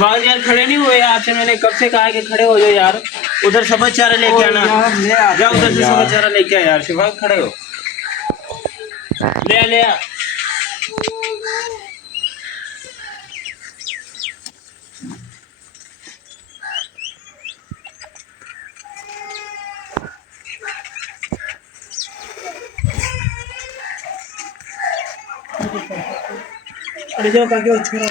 शिफाज यार खड़े नहीं हुए आपसे, मैंने कब से कहा है कि खड़े हो जाओ यार। उधर समझ चारा लेके आना, जा उधर से समझ चारा लेके आ यार। शिफाज खड़े हो, ले आ ले आ। अरे जाओ काके छोरा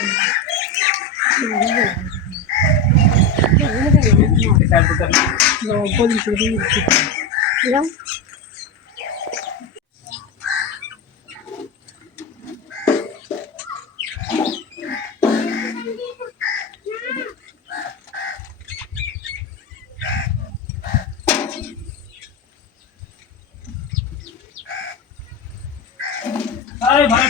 नो पुलिस जाओ अरे भाई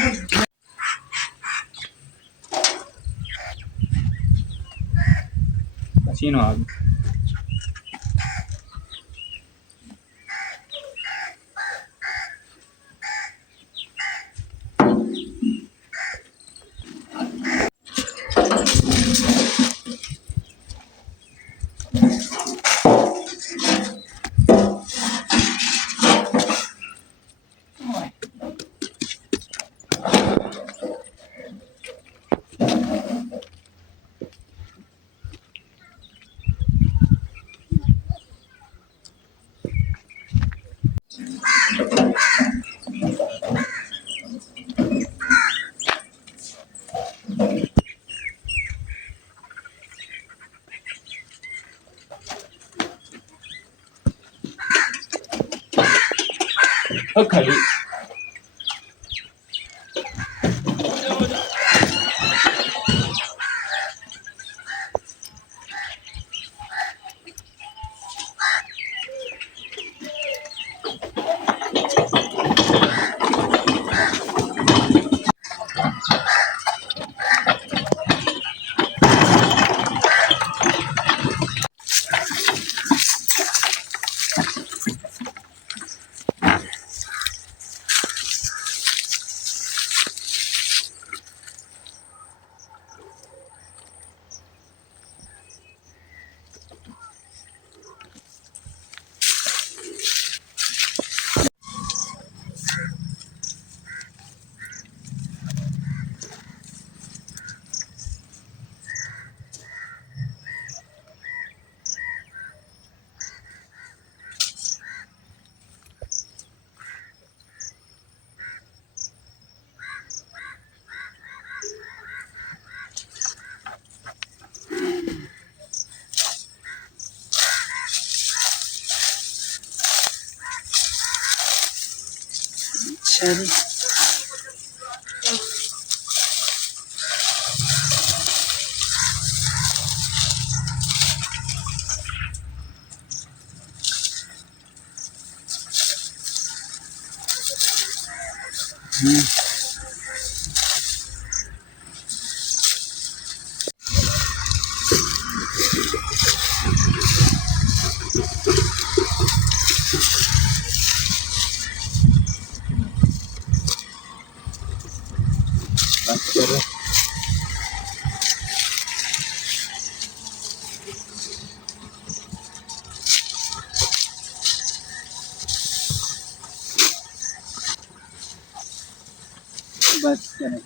पसीनो आ गया। खड़ी चल बस करो। बस करो।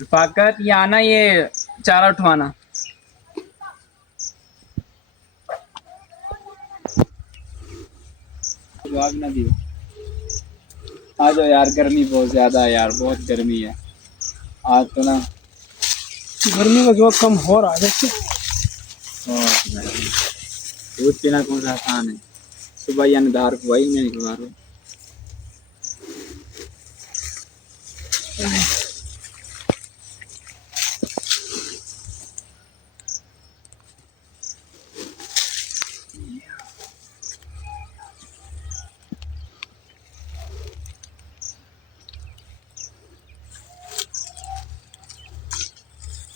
रफाकत ये आना, ये चारा उठवाना। जवाब ना दियो, आ जाओ यार, गर्मी बहुत ज्यादा है यार, बहुत गर्मी है आज तो ना। गर्मी का जो कम हो रहा है देखते बहुत गर्मी। दूध पीना कौन सा आसान है, सुबह यानी दार को वही मैं निकलवा रहा हूँ।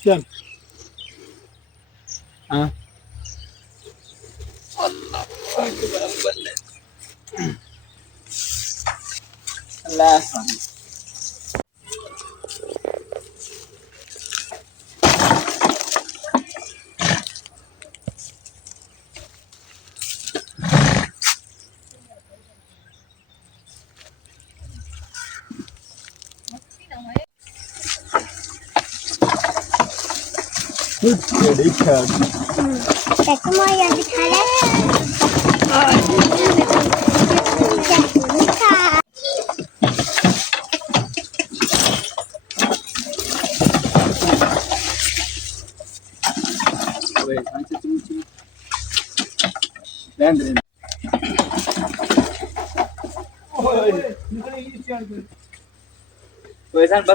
चल हाँ अल्लाह बस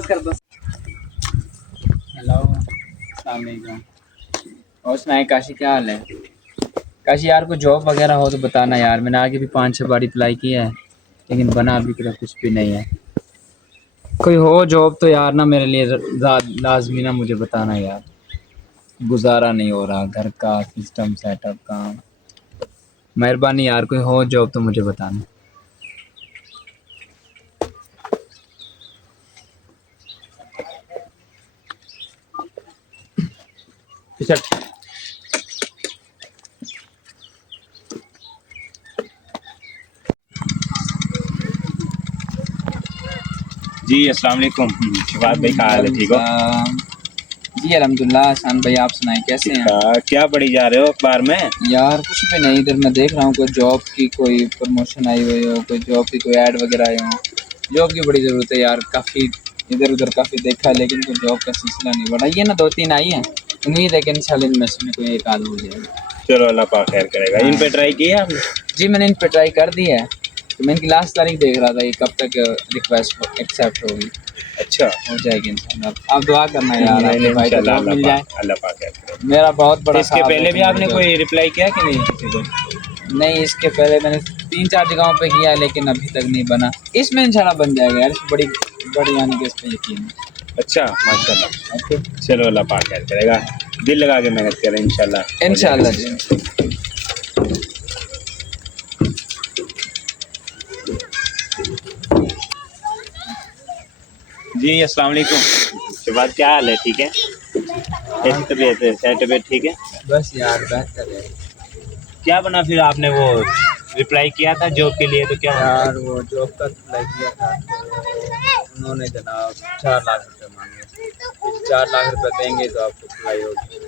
कर बस। हेलो, अस्सलाम वालेकुम। और सुनाए काशी, क्या हाल है? काशी यार कोई जॉब वगैरह हो तो बताना यार। मैंने आगे भी 5-6 बार अप्लाई किया है लेकिन बना अभी तक कुछ भी नहीं है। कोई हो जॉब तो यार ना मेरे लिए लाजमी ना मुझे बताना यार। गुजारा नहीं हो रहा घर का सिस्टम सेटअप का। मेहरबानी यार, कोई हो जॉब तो मुझे बताना। जी अस्सलाम वालेकुम। शिवाद भाई क्या हाल है, ठीक हो? जी अल्हम्दुलिल्लाह। शान भाई आप सुनाएं कैसे हैं? क्या पढ़ी जा रहे हो अखबार में? यार कुछ भी नहीं, इधर मैं देख रहा हूँ कोई जॉब की कोई प्रमोशन आई हुई हो, कोई जॉब की कोई ऐड वगैरह आई हो। जॉब की बड़ी ज़रूरत है यार। काफ़ी इधर उधर काफ़ी देखा है लेकिन कोई जॉब का सिलसिला नहीं बढ़ा। ये ना 2-3 आई हैं, उम्मीद है कि इंशाल्लाह इनमें से कोई एक आध हो जाएगा। चलो अल्लाह पाक खैर करेगा। इन पे ट्राई किया आपने? जी मैंने इन पे ट्राई कर दी है। तो मैं इनकी लास्ट तारीख देख रहा था, ये कब तक रिक्वेस्ट एक्सेप्ट होगी। अच्छा, हो जाएगी इंशाल्लाह। आप दुआ करना यार, नहीं आपके नहीं भाई को इंशाल्लाह जॉब मिल जाए। अल्लाह पाक खैर करेगा। मेरा बहुत बड़ा इसके ख्वाब है पहले कि भी मुझे आपने जॉब। कोई रिप्लाई किया कि नहीं किसी को? नहीं, इसके पहले मैंने 3-4 जगहों पे किया लेकिन अभी तक नहीं बना। इसमें इंशाल्लाह बन जाएगा यार। बड़ी बड़ी यानी कि इस पे यकीन है। अच्छा माशाल्लाह। ओके चलो अल्लाह पाक खैर करेगा। दिल लगा के मेहनत करें इंशाल्लाह। इंशाल्लाह जी। जी अस्सलाम वालेकुम। शिवाद क्या हाल है, ठीक है? कैसी तबीयत है? सेहत तबीयत ठीक है? बस यार बेहतर है क्या बना फिर आपने वो रिप्लाई किया था जॉब के लिए, तो क्या बना? यार। वो जॉब का अप्लाई किया था तो उन्होंने जनाब 4 लाख रुपए मांगे। 4 लाख रुपए देंगे तो आपको अप्लाई होगी,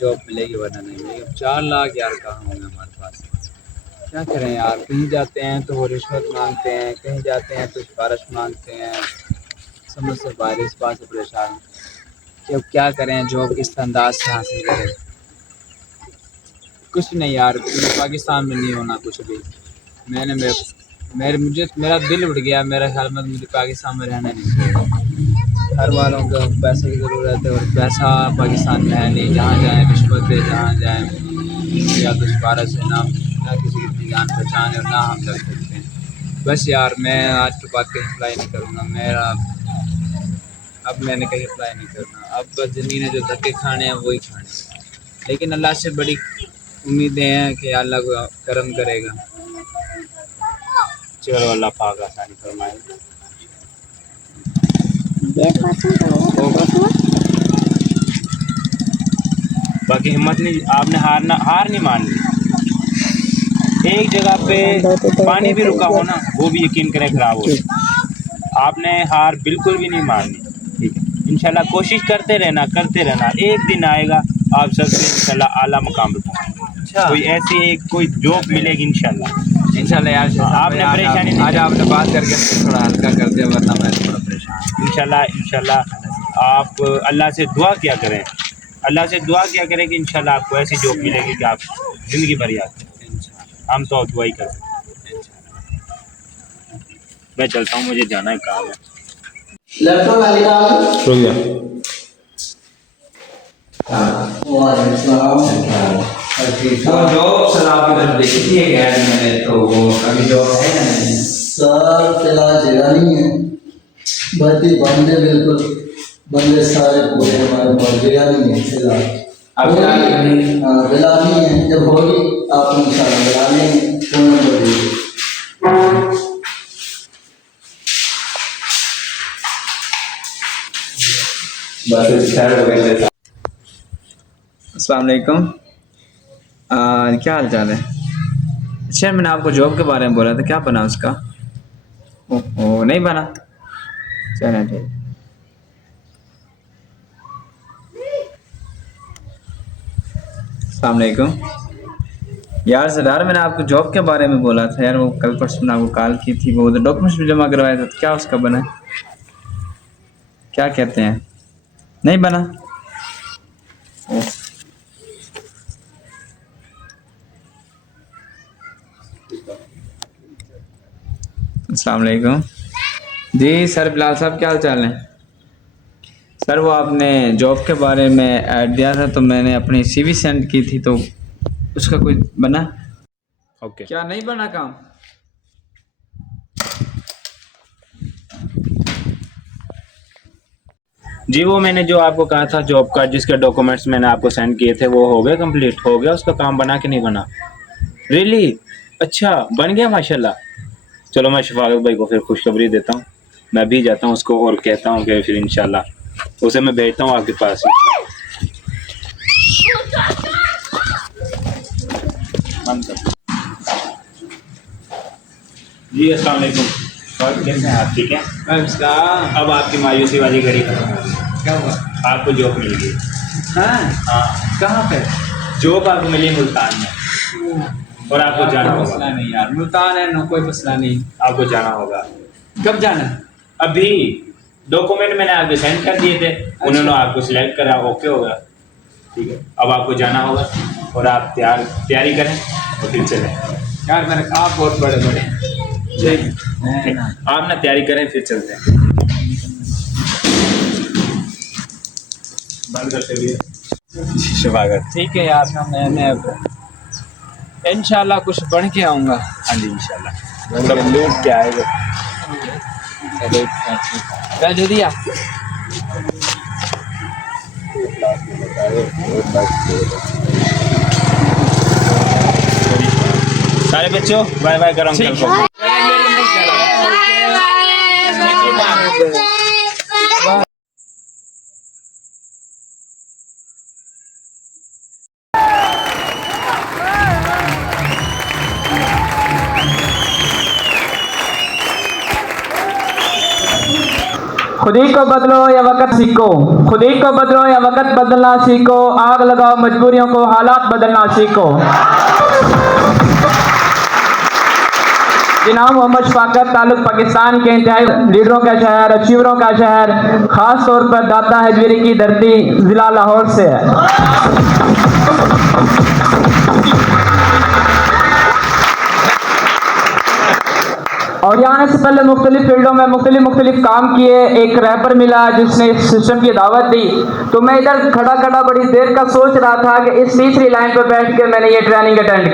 जॉब मिलेगी वरना नहीं मिलेगी। अब 4 लाख यार कहाँ होंगे हमारे पास। क्या करें यार, कहीं जाते हैं तो वो रिश्वत मांगते हैं, कहीं जाते हैं तो सिफारिश मांगते हैं। समझ से बाहर, इस बात से परेशान हूँ कि अब क्या करें, जॉब किस अंदाज से हासिल करें। कुछ नहीं यार, पाकिस्तान में नहीं होना कुछ भी। मैंने मेरा दिल उठ गया। मेरा ख्याल में मुझे पाकिस्तान में रहना नहीं चाहिए। घर वालों को पैसे की ज़रूरत है और पैसा पाकिस्तान में है नहीं। जहाँ जाए रिश्वत दे, जहाँ जाए या तो सिफारिश है, ना किसी की इतनी जान पहचान है और ना हम लग सकते हैं। बस यार मैं आज के बाद कहीं अप्लाई नहीं करूँगा। अब मैंने कहीं अप्लाई नहीं करना। अब बस ज़मीनें जो धक्के खाने हैं वही खाने हैं। लेकिन अल्लाह से बड़ी उम्मीदें हैं कि अल्लाह को करम करेगा। चलो अल्लाह पाक आसानी फरमाए। बाकी हिम्मत नहीं, आपने हार नहीं माननी। एक जगह पे पानी भी रुका हो ना, वो भी यकीन करें खराब हो जाए। आपने हार बिल्कुल भी नहीं माननी, ठीक है? इंशाल्लाह कोशिश करते रहना। एक दिन आएगा आप सबसे इंशाल्लाह आला मुकाम पे पहुंचेंगे। अच्छा कोई जॉब मिलेगी इंशाल्लाह। इंशाल्लाह यार। आपने परेशानी नहीं आज आपने बात करके थोड़ा हल्का कर दिया, वरना मैं थोड़ा परेशान। इंशाल्लाह आप अल्लाह से दुआ किया करें। अल्लाह से दुआ किया करें कि इंशाल्लाह आपको ऐसी जॉब मिलेगी कि आप ज़िंदगी भर याद करें। हम तो दुआ ही कर सकते हैं। मैं चलता हूँ, मुझे जाना है, काम है। लैपटॉप आ गया। सो गया। जॉब सर आप इधर देखी थी एक ऐड मैंने, तो वो अभी जॉब है या नहीं? सर फिलहाल जगह नहीं है, भर्ती बंद है, बिल्कुल बंद है सारे पूरे हमारे पास। जगह नहीं है फिलहाल। हाँ फिलहाल नहीं है, जब होगी आप इंशाल्लाह बुला लेंगे, फोन नंबर दीजिए। अस्सलाम वालेकुम। क्या हाल चाल है? अच्छा मैंने आपको जॉब के बारे में बोला था, क्या बना उसका? ओहो नहीं बना। चलो ठीक। अस्सलाम वालेकुम। यार सरदार, मैंने आपको जॉब के बारे में बोला था यार, वो कल परसों आपको कॉल की थी, वो डॉक्यूमेंट्स भी जमा करवाया था, तो क्या उसका बना? क्या कहते हैं, नहीं बना? ओह, अस्सलाम वालेकुम जी। सर बिलाल साहब, क्या हाल चाल है? सर वो आपने जॉब के बारे में ऐड दिया था, तो मैंने अपनी सीवी सेंड की थी, तो उसका कोई बना? ओके क्या नहीं बना काम? जी, वो मैंने जो आपको कहा था जॉब कार्ड जिसके डॉक्यूमेंट्स मैंने आपको सेंड किए थे, वो हो गए कंप्लीट? हो गया उसका काम, बना कि नहीं बना? रियली? अच्छा, बन गया माशाल्लाह। चलो मैं शफाकत भाई को फिर खुशखबरी देता हूँ, मैं भी जाता हूँ उसको और कहता हूँ कि फिर इंशाल्लाह उसे मैं भेजता हूँ आपके पास। जी अस्सलाम वालेकुम। और कैसे हैं आप, ठीक हैं? अब आपकी मायूसी वाली घड़ी क्या हुआ? आपको जॉब मिल गई। हाँ, हाँ, कहाँ पे? जॉब आपको मिली मुल्तान में, और आपको जाना कोई होगा। मसला नहीं यार, मुल्तान है ना, कोई मसला नहीं। आपको जाना होगा। कब जाना है? अभी डॉक्यूमेंट मैंने आपको सेंड कर दिए थे, उन्होंने आपको सिलेक्ट करा, ओके होगा, ठीक है। अब आपको जाना होगा और आप तैयारी करें और फिर चलें। यार मैंने कहा आप बहुत बड़े बड़े हैं। आप ना तैयारी करें, फिर चलते हैं। बंद करते हुए शफाकत। ठीक है यार, मैं इंशाल्लाह कुछ बन के आऊँगा। हाँ जी इंशाल्लाह सब लूट के आएगा। क्या दे दिया? सारे बच्चों बाय बाय करो अंकल को। खुद ही को बदलो या वक्त सीखो, खुद ही को बदलो या वक्त बदलना सीखो, आग लगाओ मजबूरियों को, हालात बदलना सीखो। जनाब मोहम्मद शफाकत, ताल्लुक पाकिस्तान के इंतहाई लीडरों का शहर, अचीवरों का शहर, खास तौर पर दाता हजवीरी की धरती जिला लाहौर से है। और यहाँ आने से पहले मुख्तलिफ फील्डों में मुख्तलिफ काम किए। एक रैपर मिला जिसने इस सिस्टम की दावत दी, तो मैं इधर खड़ा खड़ा बड़ी देर का सोच रहा था कि इस तीसरी लाइन पर बैठ के मैंने ये ट्रेनिंग अटेंड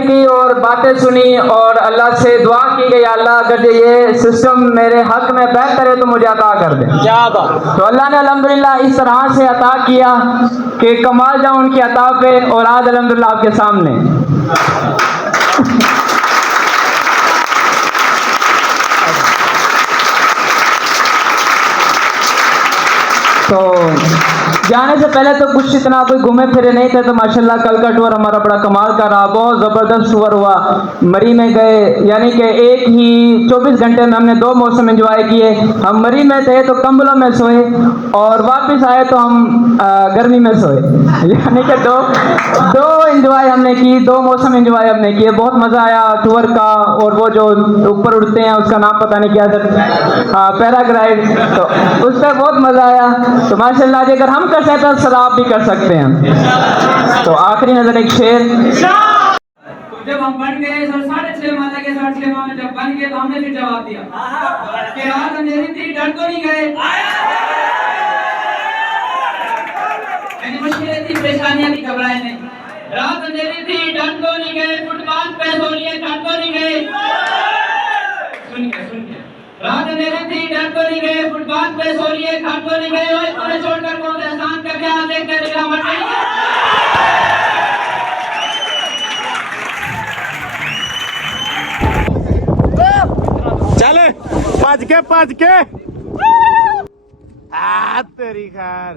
की और बातें सुनी और अल्लाह से दुआ की गई, अल्लाह अगर ये सिस्टम मेरे हक में बेहतर है तो मुझे अता कर दे। तो अल्लाह ने अल्हम्दुलिल्लाह इस तरह से अता किया कि कमाल जाऊं उनकी अता पे, और आज अल्हम्दुलिल्लाह आपके सामने। तो जाने से पहले तो कुछ इतना कोई घूमे फिरे नहीं थे, तो माशाल्लाह कल का टूर हमारा बड़ा कमाल का रहा, बहुत ज़बरदस्त टूर हुआ। मरी में गए, यानी कि एक ही 24 घंटे में हमने 2 मौसम एंजॉय किए। हम मरी में थे तो कंबलों में सोए, और वापस आए तो हम गर्मी में सोए, यानी कि दो एंजॉय हमने की, 2 मौसम एंजॉय हमने किए। बहुत मज़ा आया टूर का। और वो जो ऊपर उड़ते हैं उसका नाम पता नहीं क्या था, पैराग्लाइड, तो उस पर बहुत मज़ा आया। तो माशाल्लाह अगर हम कर सकते हैं सर आप भी कर सकते हैं। तो आखिरी नजर एक शेर। तो जब हम बन गए सर 6.5 माह लगे, 6.5 माह में जब बन गए तो हमने फिर जवाब दिया कि रात अंधेरी थी, डर तो नहीं गए, मुश्किलें थी, परेशानियां थी, घबराए नहीं। रात अंधेरी थी, डर तो नहीं गए, फुटपाथ पे सो लिए, डर तो नहीं गए। सुन के रात अंधेरी थी, डर तो नहीं गए, फुटपाथ पे सो लिए, घर तो नहीं गए। ओए तूने छोड़कर कौन एहसान कर गया, देख कर मेरा मर गई। चले भज के तेरी खैर।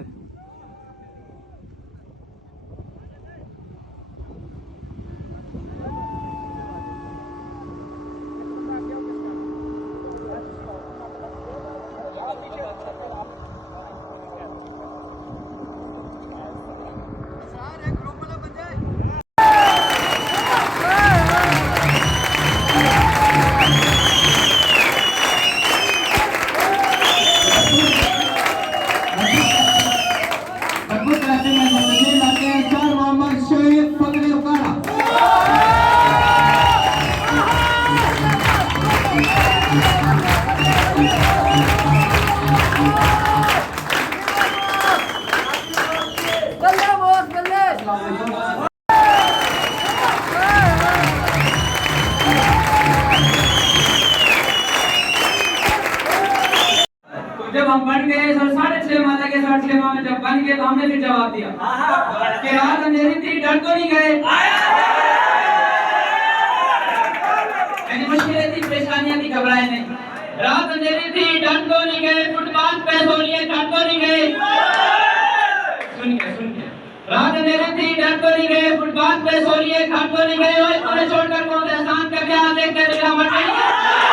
डर गए और 6:30 माह लगे, 6:30 माह में जब बन गए तो हमने फिर जवाब दिया कि रात अंधेरी थी, डर तो नहीं गए। यानी मुश्किलें थी, परेशानियां थी, घबराए नहीं। रात अंधेरी थी, डर तो नहीं गए, फुटपाथ पे सो लिए, डर तो नहीं गए। सुन के रात अंधेरी थी, डर तो नहीं गए, फुटपाथ पे सो लिए, घर तो नहीं गए। और तूने छोड़कर कौन एहसान का क्या देखते दिखा मत नहीं।